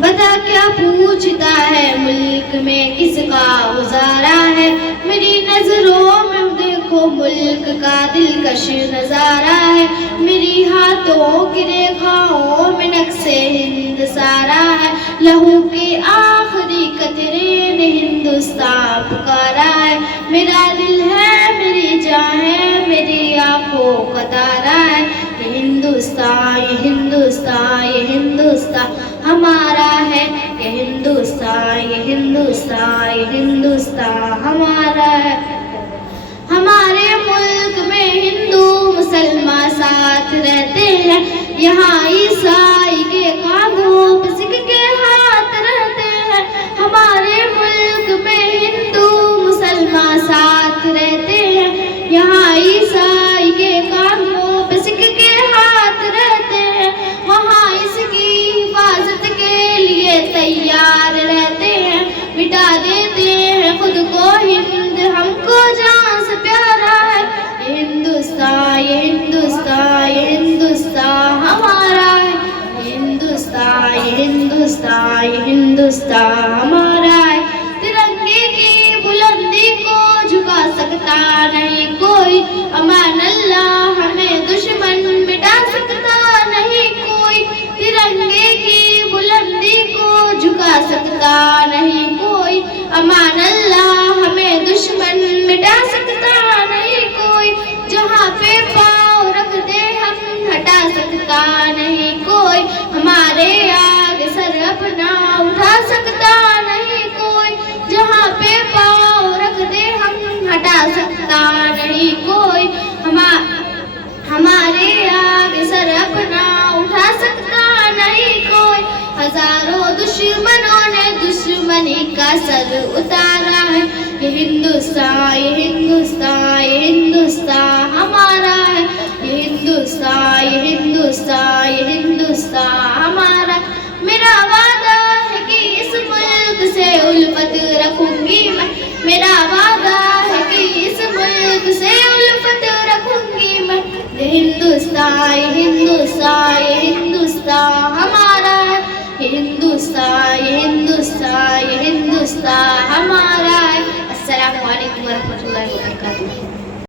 बता क्या पूछता है मुल्क में किसका गुजारा है। मेरी नजरों में देखो मुल्क का दिलकश नजारा है। मेरी हाथों की रेखाओं में नक्शे हिंद सारा है। लहू के आखिरी कतरे ने हिंदुस्तान पुकारा है। मेरा दिल है मेरी जान है मेरी आंखों का तारा है। ये हिंदुस्तान ये हिंदुस्तान ये हिंदुस्तान हमारा है। ये हिंदुस्तान ये हिंदुस्तान ये हिंदुस्तान हमारा है। हमारे मुल्क में हिंदू मुसलमान साथ रहते हैं। यहाँ ईसाई के कांधों पे सिख के हाथ रहते हैं। हमारे मुल्क में हिंदू मुसलमान साथ रहते हैं। यहाँ ईसाई के कांधों पे सिख के हाथ रहते हैं। वहाँ इसकी हिफाजत के लिए तैयार रहते हैं। मिटा देते हैं खुद को हिंद हमको जान से प्यारा है। ये हिंदुस्तान ये हिंदुस्तान ये हिंदुस्तान हमारा है। ये हिंदुस्तान ये हिंदुस्तान ये हिंदुस्तान हमारा है। तिरंगे की बुलंदी को झुका सकता नहीं कोई। अमान अल्लाह हमें दुश्मन मिटा सकता नहीं कोई। तिरंगे की बुलंदी को झुका सकता नहीं कोई। अमान अल्लाह हमें दुश्मन मिटा सकता नहीं कोई। जहाँ पे पाँव रख दे हम हटा सकता नहीं कोई। हमारे आगे सर अपना उठा सकता नहीं कोई। जहाँ पे पाँव रख दे हम हटा सकता नहीं कोई। हमारे आगे सर अपना उठा सकता नहीं कोई। हजारों दुश्मनों ने दुश्मनी का सर उतारा है। ये हिंदुस्तान ये हिंदुस्तान ये हिंदुस्तान हमारा है। ये हिंदुस्तान ये हिंदुस्तान ये हिंदुस्तान हमारा। मेरा वादा है कि इस मुल्क से उल्फत रखूंगी मैं। मेरा वादा है कि इस मुल्क से उल्फत रखूंगी मैं। ये हिंदुस्तान ये हिंदुस्तान ये